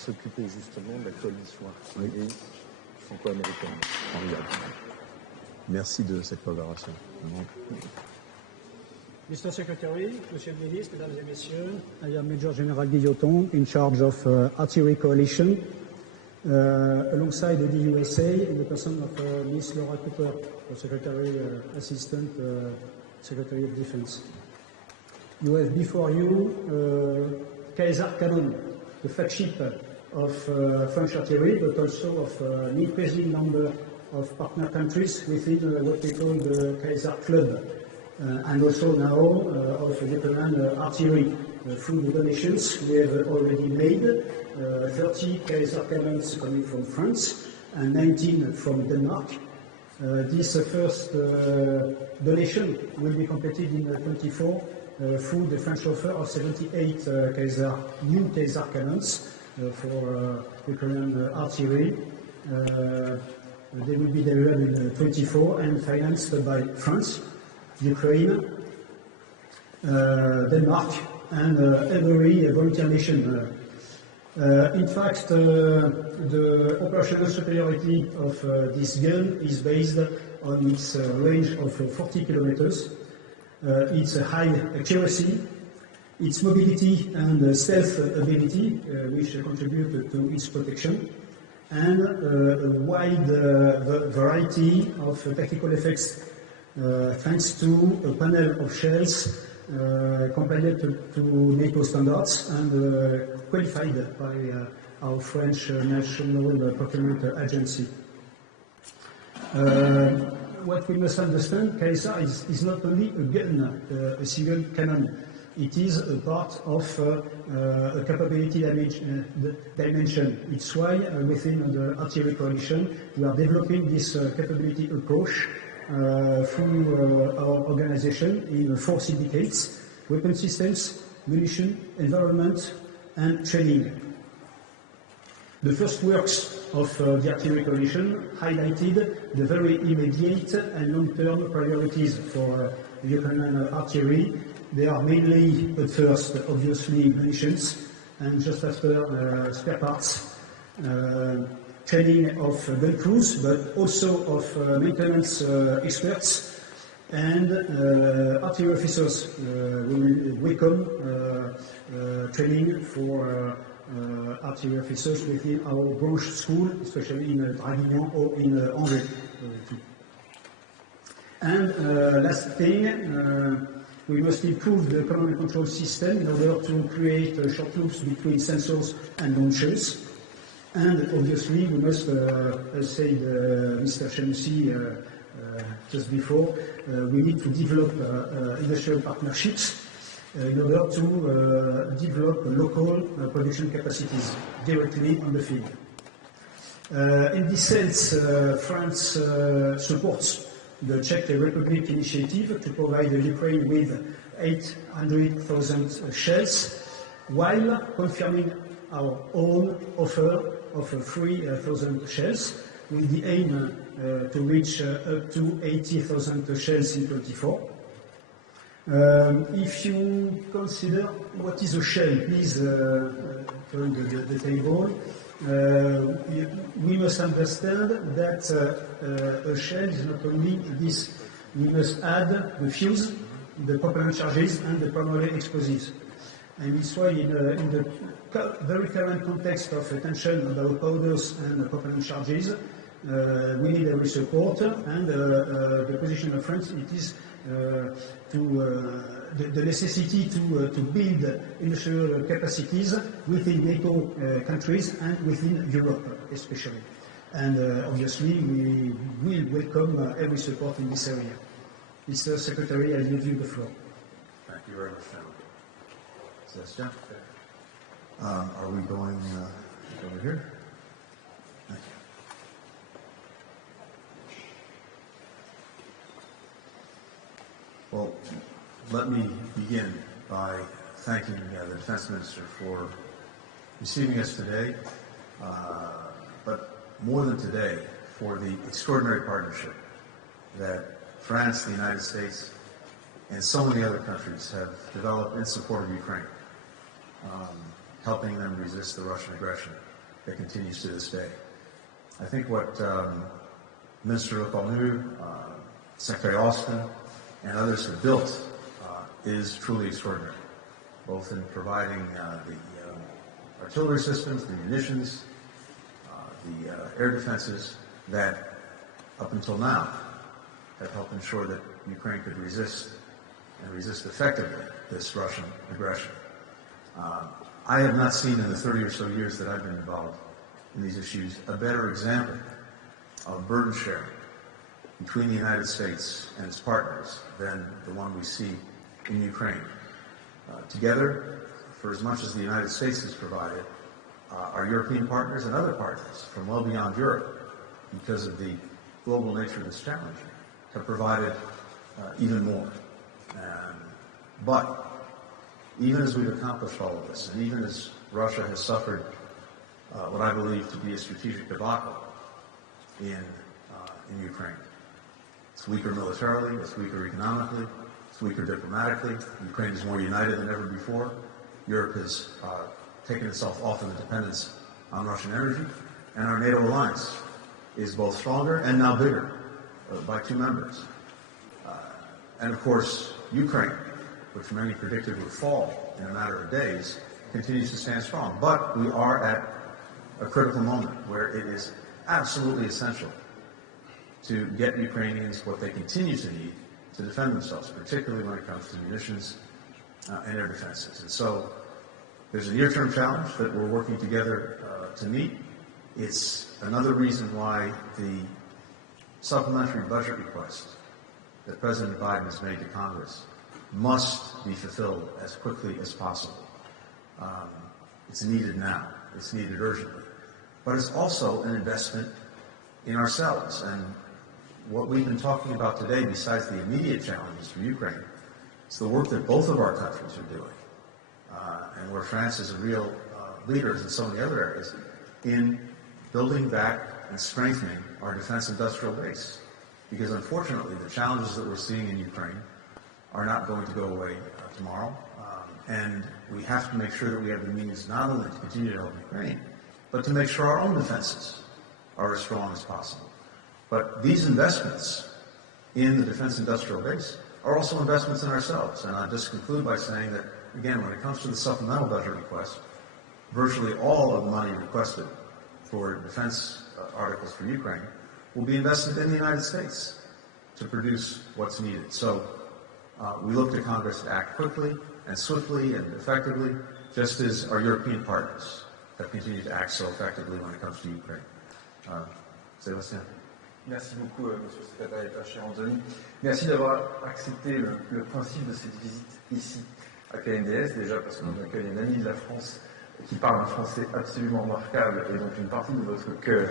s'occuper justement de la coalition artillerie franco-américaine. Merci de cette collaboration. Mr. Secretary, Monsieur le Ministre, Mesdames et Messieurs, I am Major General Guilloton, in charge of Artillery Coalition, alongside the USA in the person of Ms. Laura Cooper, the Secretary Assistant Secretary of Defense. You have before you Kaiser Cannon, the flagship of French artillery, but also of an increasing number of partner countries within what we call the Kaiser Club, and also now of European artillery. Through the donations we have already made, 30 Kaiser cannons coming from France and 19 from Denmark. This first donation will be completed in 24 through the French offer of 78 new Kaiser cannons for Ukrainian artillery. They will be delivered in 24 and financed by France, Ukraine, Denmark, and every volunteer nation. In fact, the operational superiority of this gun is based on its range of 40 kilometers, its high accuracy, its mobility and stealth ability, which contribute to its protection, and a wide variety of tactical effects thanks to a panel of shells compliant to NATO standards and qualified by our French National Procurement Agency. What we must understand, Kaiser is not only a gun, a single cannon. It is a part of a capability dimension. It's why within the artillery coalition we are developing this capability approach through our organization in 4 syndicates: weapon systems, munition, environment, and training. The first works of the artillery coalition highlighted the very immediate and long-term priorities for Ukrainian artillery. They are mainly, at first, obviously, munitions, and just after, spare parts, training of gun crews, but also of maintenance experts and artillery officers. We will welcome training for artillery officers within our branch school, especially in Draguignan or in Angers. And last thing, we must improve the command and control system in order to create short loops between sensors and launchers. And obviously, we must, as said Mr. Shamoussi just before, we need to develop industrial partnerships in order to develop local production capacities directly on the field. In this sense, France supports the Czech Republic initiative to provide Ukraine with 800,000 shells, while confirming our own offer of 3,000 shells, with the aim to reach up to 80,000 shells in 24. If you consider what is a shell, please turn the table. We must understand that a shell is not only this. We must add the fuse, the propellant charges, and the primary explosives. And it's why in the very current context of tension about powders and propellant charges, we need every support, and the position of France, it is the necessity to build industrial capacities within NATO countries and within Europe especially. And obviously we will welcome every support in this area. Mr. Secretary, I give you the floor. Thank you very much, Sébastien. Are we going over here? Thank you. Well, let me begin by thanking the Defense Minister for receiving us today, but more than today, for the extraordinary partnership that France, the United States, and so many other countries have developed in support of Ukraine. helping them resist the Russian aggression that continues to this day. I think what Minister Lecornu, Secretary Austin, and others have built is truly extraordinary, both in providing the artillery systems, the munitions, the air defenses that, up until now, have helped ensure that Ukraine could resist, and resist effectively, this Russian aggression. I have not seen in the 30 or so years that I've been involved in these issues a better example of burden sharing between the United States and its partners than the one we see in Ukraine. Together, for as much as the United States has provided, our European partners and other partners from well beyond Europe, because of the global nature of this challenge, have provided even more. But even as we've accomplished all of this, and even as Russia has suffered what I believe to be a strategic debacle in Ukraine, it's weaker militarily, it's weaker economically, it's weaker diplomatically. Ukraine is more united than ever before. Europe has taken itself off of the dependence on Russian energy, and our NATO alliance is both stronger and now bigger by 2 members. And of course, Ukraine, which many predicted would fall in a matter of days, continues to stand strong. But we are at a critical moment where it is absolutely essential to get Ukrainians what they continue to need to defend themselves, particularly when it comes to munitions and air defenses. And so there's a near-term challenge that we're working together to meet. It's another reason why the supplementary budget request that President Biden has made to Congress must be fulfilled as quickly as possible. It's needed now. It's needed urgently. But it's also an investment in ourselves. And what we've been talking about today, besides the immediate challenges for Ukraine, is the work that both of our countries are doing, and where France is a real leader in so many other areas, in building back and strengthening our defense industrial base. Because unfortunately, the challenges that we're seeing in Ukraine are not going to go away tomorrow. And we have to make sure that we have the means not only to continue to help Ukraine, but to make sure our own defenses are as strong as possible. But these investments in the defense industrial base are also investments in ourselves. And I'll just conclude by saying that, again, when it comes to the supplemental budget request, virtually all of the money requested for defense articles for Ukraine will be invested in the United States to produce what's needed. So we look to Congress to act quickly and swiftly and effectively, just as our European partners have continued to act so effectively when it comes to Ukraine. Sébastien. Merci beaucoup, Monsieur le Secrétaire d'État, cher Anthony. Merci d'avoir accepté le principe de cette visite ici à KNDS, déjà parce qu'on accueille un ami de la France qui parle un français absolument remarquable, et donc une partie de votre cœur,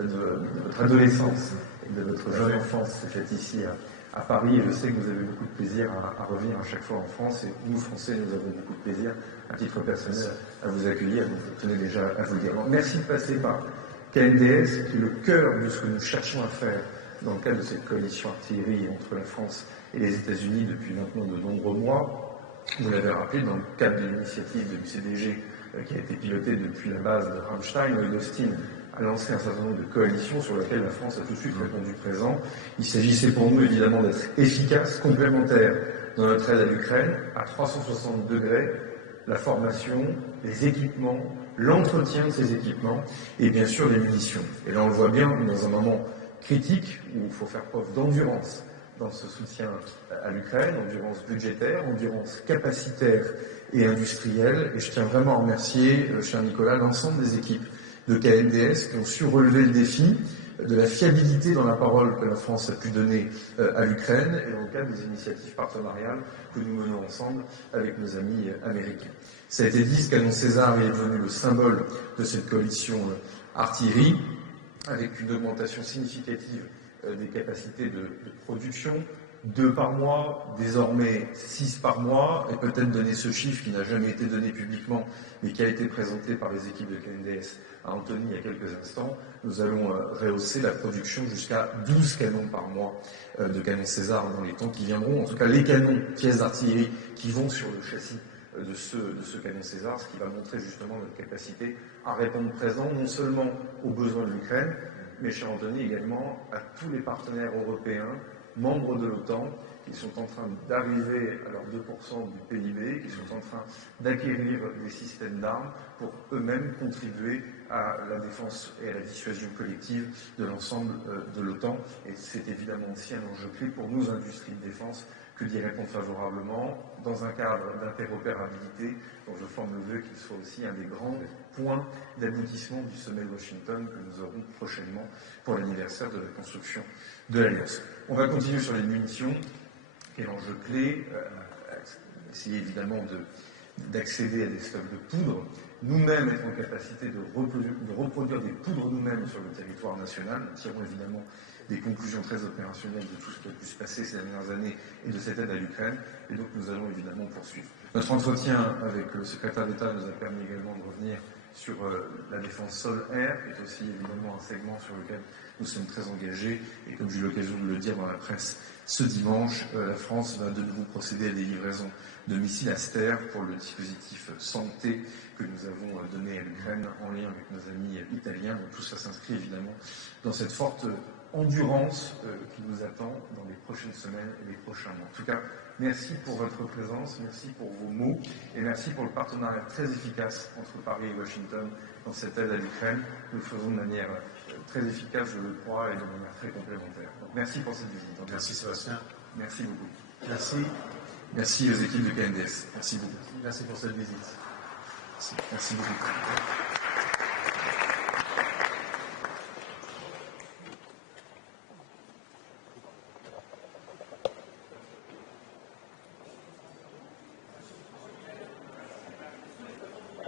de votre adolescence et de votre jeune enfance s'est faite ici à Paris, et je sais que vous avez beaucoup de plaisir à revenir à chaque fois en France, et nous, Français, nous avons beaucoup de plaisir, à titre personnel, à vous accueillir, donc je tenais déjà à vous le dire. Donc, merci de passer par KNDS, qui est le cœur de ce que nous cherchons à faire dans le cadre de cette coalition artillerie entre la France et les États-Unis depuis maintenant de nombreux mois. Vous l'avez rappelé, dans le cadre de l'initiative de l'UCDG qui a été pilotée depuis la base de Ramstein, Lloyd Austin a lancé un certain nombre de coalitions sur lesquelles la France a tout de suite répondu présent. Il s'agissait pour nous évidemment d'être efficace, complémentaire dans notre aide à l'Ukraine, à 360 degrés, la formation, les équipements, l'entretien de ces équipements et bien sûr les munitions. Et là on le voit bien, dans un moment critique où il faut faire preuve d'endurance dans ce soutien à l'Ukraine, endurance budgétaire, endurance capacitaire et industrielle. Et je tiens vraiment à remercier, cher Nicolas, l'ensemble des équipes de KNDS qui ont su relever le défi de la fiabilité dans la parole que la France a pu donner à l'Ukraine et dans le cadre des initiatives partenariales que nous menons ensemble avec nos amis américains. Ça a été dit, ce canon César est devenu le symbole de cette coalition artillerie, avec une augmentation significative des capacités de production, 2 par mois, désormais 6 par mois, et peut-être donner ce chiffre qui n'a jamais été donné publiquement, mais qui a été présenté par les équipes de KNDS à Antony il y a quelques instants. Nous allons rehausser la production jusqu'à 12 canons par mois de canons César dans les temps qui viendront. En tout cas, les canons, pièces d'artillerie qui vont sur le châssis de ce canon César, ce qui va montrer justement notre capacité à répondre présent, non seulement aux besoins de l'Ukraine, mais, cher Anthony, également à tous les partenaires européens, membres de l'OTAN, qui sont en train d'arriver à leurs 2% du PIB, qui sont en train d'acquérir des systèmes d'armes pour eux-mêmes contribuer à la défense et à la dissuasion collective de l'ensemble de l'OTAN. Et c'est évidemment aussi un enjeu clé pour nos industries de défense que d'y répondre favorablement dans un cadre d'interopérabilité dont je forme le vœu qu'il soit aussi un des grands points d'aboutissement du sommet de Washington que nous aurons prochainement pour l'anniversaire de la construction de l'Alliance. On va continuer sur les munitions, qui est l'enjeu clé, essayer évidemment d'accéder à des stocks de poudre, nous-mêmes être en capacité de reproduire des poudres nous-mêmes sur le territoire national. Nous tirons évidemment des conclusions très opérationnelles de tout ce qui a pu se passer ces dernières années et de cette aide à l'Ukraine, et donc nous allons évidemment poursuivre. Notre entretien avec le secrétaire d'État nous a permis également de revenir sur la défense sol-air, qui est aussi évidemment un segment sur lequel nous sommes très engagés, et comme j'ai eu l'occasion de le dire dans la presse ce dimanche, la France va de nouveau procéder à des livraisons de missiles Aster pour le dispositif santé que nous avons donné à l'Ukraine en lien avec nos amis italiens. Donc tout ça s'inscrit évidemment dans cette forte endurance qui nous attend dans les prochaines semaines et les prochains mois. En tout cas, merci pour votre présence, merci pour vos mots et merci pour le partenariat très efficace entre Paris et Washington dans cette aide à l'Ukraine. Nous le faisons de manière très efficace, je le crois, et de manière très complémentaire. Donc, merci pour cette visite. Donc, Merci Sébastien. Merci beaucoup. Merci. Merci aux équipes de KNDS. Merci beaucoup. Merci pour cette visite. Merci beaucoup.